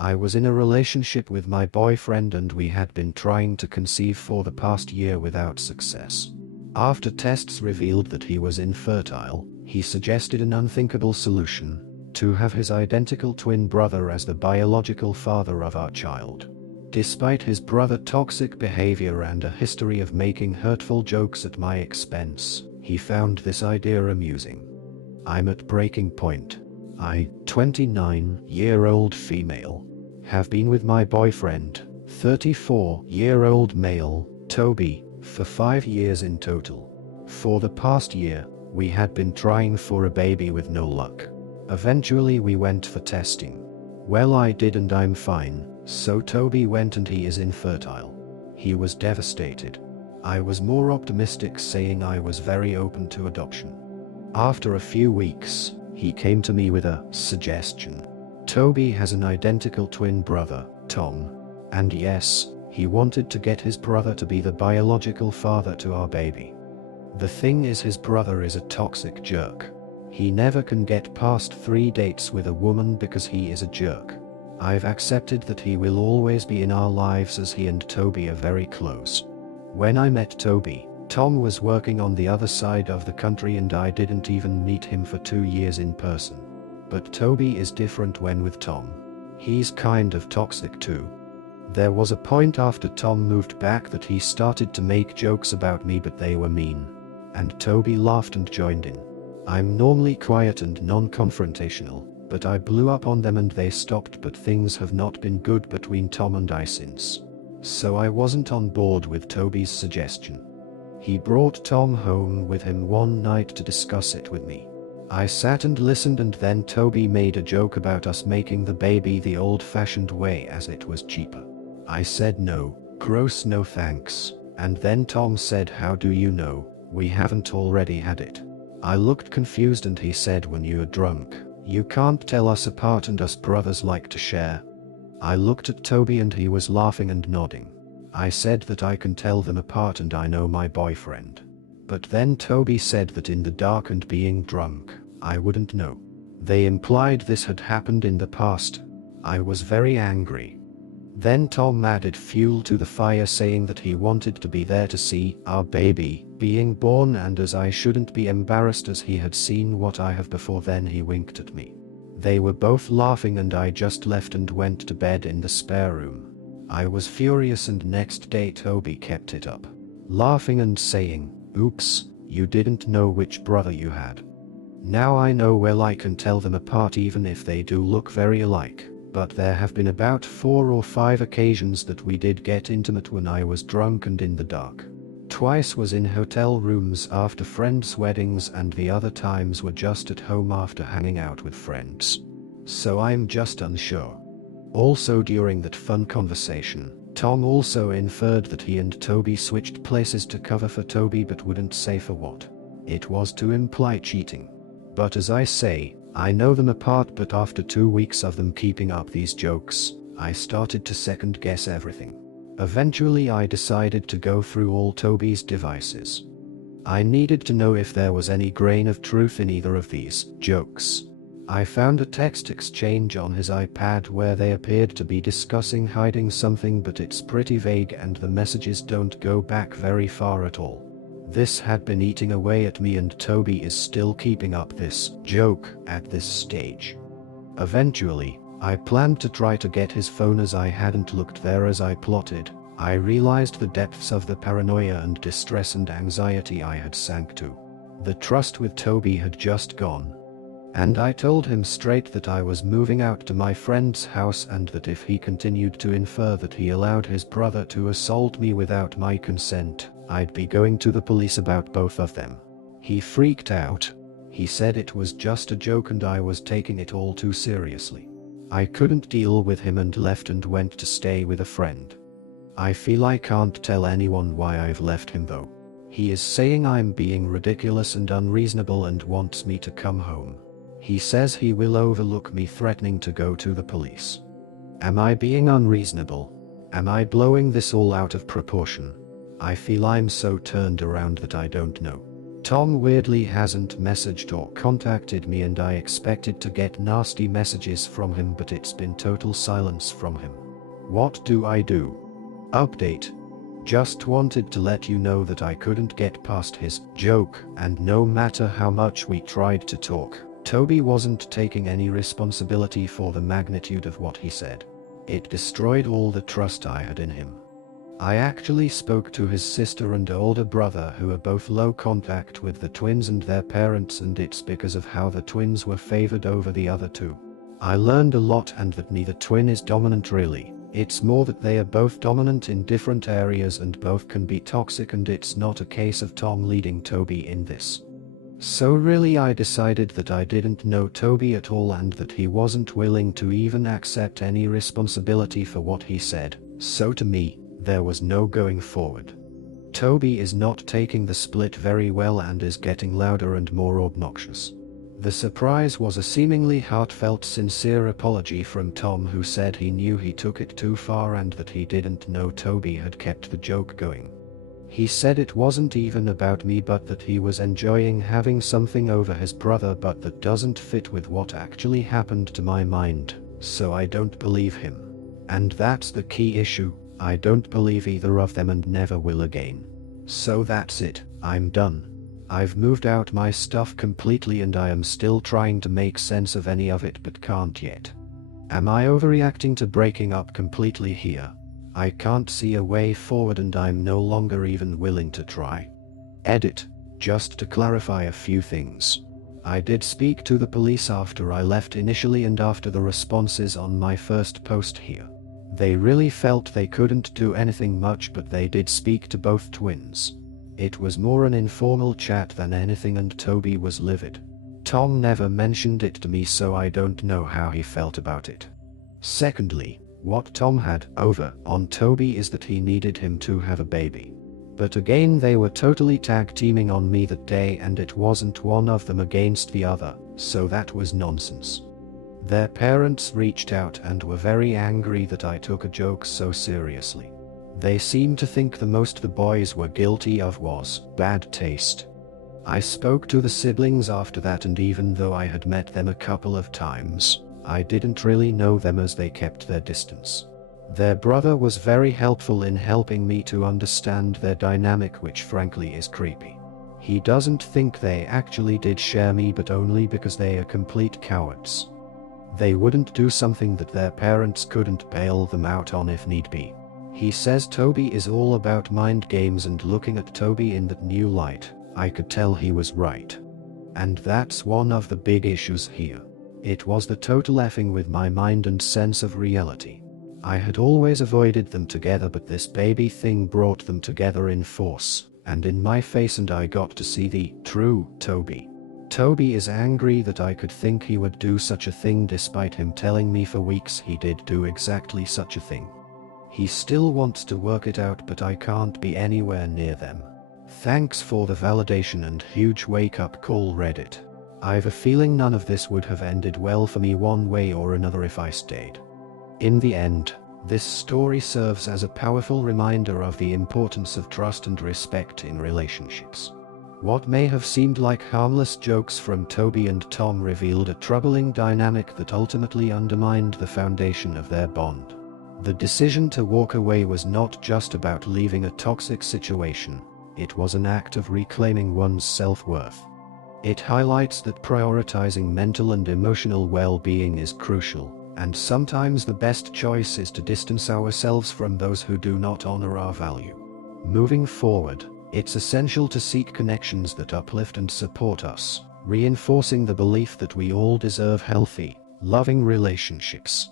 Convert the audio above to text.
I was in a relationship with my boyfriend and we had been trying to conceive for the past year without success. After tests revealed that he was infertile, he suggested an unthinkable solution: to have his identical twin brother as the biological father of our child. Despite his brother's toxic behavior and a history of making hurtful jokes at my expense, he found this idea amusing. I'm at breaking point. I, 29-year-old female, have been with my boyfriend, 34-year-old male, Toby, for 5 years in total. For the past year, we had been trying for a baby with no luck. Eventually we went for testing. Well, I did and I'm fine, so Toby went and he is infertile. He was devastated. I was more optimistic, saying I was very open to adoption. After a few weeks, he came to me with a suggestion. Toby has an identical twin brother, Tom. And yes, he wanted to get his brother to be the biological father to our baby. The thing is, his brother is a toxic jerk. He never can get past 3 dates with a woman because he is a jerk. I've accepted that he will always be in our lives as he and Toby are very close. When I met Toby, Tom was working on the other side of the country and I didn't even meet him for 2 years in person. But Toby is different when with Tom. He's kind of toxic too. There was a point after Tom moved back that he started to make jokes about me, but they were mean. And Toby laughed and joined in. I'm normally quiet and non-confrontational, but I blew up on them and they stopped, but things have not been good between Tom and I since. So I wasn't on board with Toby's suggestion. He brought Tom home with him one night to discuss it with me. I sat and listened, and then Toby made a joke about us making the baby the old-fashioned way as it was cheaper. I said no, gross, no thanks, and then Tom said, how do you know? We haven't already had it. I looked confused and he said, when you're drunk, you can't tell us apart and us brothers like to share. I looked at Toby and he was laughing and nodding. I said that I can tell them apart and I know my boyfriend. But then Toby said that in the dark and being drunk, I wouldn't know. They implied this had happened in the past. I was very angry. Then Tom added fuel to the fire, saying that he wanted to be there to see our baby being born, and as I shouldn't be embarrassed as he had seen what I have before. Then he winked at me. They were both laughing and I just left and went to bed in the spare room. I was furious, and next day Toby kept it up, laughing and saying, oops, you didn't know which brother you had. Now I know, well, I can tell them apart even if they do look very alike. But there have been about 4 or 5 occasions that we did get intimate when I was drunk and in the dark. Twice was in hotel rooms after friends' weddings, and the other times were just at home after hanging out with friends. So I'm just unsure. Also, during that fun conversation, Tom also inferred that he and Toby switched places to cover for Toby, but wouldn't say for what. It was to imply cheating. But as I say, I know them apart, but after 2 weeks of them keeping up these jokes, I started to second guess everything. Eventually I decided to go through all Toby's devices. I needed to know if there was any grain of truth in either of these jokes. I found a text exchange on his iPad where they appeared to be discussing hiding something, but it's pretty vague and the messages don't go back very far at all. This had been eating away at me, and Toby is still keeping up this joke at this stage. Eventually, I planned to try to get his phone as I hadn't looked there as I plotted. I realized the depths of the paranoia and distress and anxiety I had sank to. The trust with Toby had just gone. And I told him straight that I was moving out to my friend's house, and that if he continued to infer that he allowed his brother to assault me without my consent, I'd be going to the police about both of them. He freaked out. He said it was just a joke and I was taking it all too seriously. I couldn't deal with him and left and went to stay with a friend. I feel I can't tell anyone why I've left him though. He is saying I'm being ridiculous and unreasonable and wants me to come home. He says he will overlook me, threatening to go to the police. Am I being unreasonable? Am I blowing this all out of proportion? I feel I'm so turned around that I don't know. Tom weirdly hasn't messaged or contacted me, and I expected to get nasty messages from him, but it's been total silence from him. What do I do? Update. Just wanted to let you know that I couldn't get past his joke, and no matter how much we tried to talk, Toby wasn't taking any responsibility for the magnitude of what he said. It destroyed all the trust I had in him. I actually spoke to his sister and older brother, who are both low contact with the twins and their parents, and it's because of how the twins were favored over the other two. I learned a lot, and that neither twin is dominant really. It's more that they are both dominant in different areas and both can be toxic, and it's not a case of Tom leading Toby in this. So really I decided that I didn't know Toby at all and that he wasn't willing to even accept any responsibility for what he said. So to me, there was no going forward. Toby is not taking the split very well and is getting louder and more obnoxious. The surprise was a seemingly heartfelt, sincere apology from Tom, who said he knew he took it too far and that he didn't know Toby had kept the joke going. He said it wasn't even about me, but that he was enjoying having something over his brother, but that doesn't fit with what actually happened to my mind, so I don't believe him. And that's the key issue. I don't believe either of them and never will again. So that's it, I'm done. I've moved out my stuff completely and I am still trying to make sense of any of it but can't yet. Am I overreacting to breaking up completely here? I can't see a way forward and I'm no longer even willing to try. Edit. Just to clarify a few things. I did speak to the police after I left initially and after the responses on my first post here. They really felt they couldn't do anything much, but they did speak to both twins. It was more an informal chat than anything, and Toby was livid. Tom never mentioned it to me, so I don't know how he felt about it. Secondly, what Tom had over on Toby is that he needed him to have a baby. But again, they were totally tag teaming on me that day, and it wasn't one of them against the other, so that was nonsense. Their parents reached out and were very angry that I took a joke so seriously. They seemed to think the most the boys were guilty of was bad taste. I spoke to the siblings after that, and even though I had met them a couple of times, I didn't really know them as they kept their distance. Their brother was very helpful in helping me to understand their dynamic, which frankly is creepy. He doesn't think they actually did share me, but only because they are complete cowards. They wouldn't do something that their parents couldn't bail them out on if need be. He says Toby is all about mind games, and looking at Toby in that new light, I could tell he was right. And that's one of the big issues here. It was the total effing with my mind and sense of reality. I had always avoided them together, but this baby thing brought them together in force, and in my face, and I got to see the true Toby. Toby is angry that I could think he would do such a thing, despite him telling me for weeks he did do exactly such a thing. He still wants to work it out, but I can't be anywhere near them. Thanks for the validation and huge wake-up call, Reddit. I've a feeling none of this would have ended well for me one way or another if I stayed. In the end, this story serves as a powerful reminder of the importance of trust and respect in relationships. What may have seemed like harmless jokes from Toby and Tom revealed a troubling dynamic that ultimately undermined the foundation of their bond. The decision to walk away was not just about leaving a toxic situation, it was an act of reclaiming one's self-worth. It highlights that prioritizing mental and emotional well-being is crucial, and sometimes the best choice is to distance ourselves from those who do not honor our value. Moving forward, it's essential to seek connections that uplift and support us, reinforcing the belief that we all deserve healthy, loving relationships.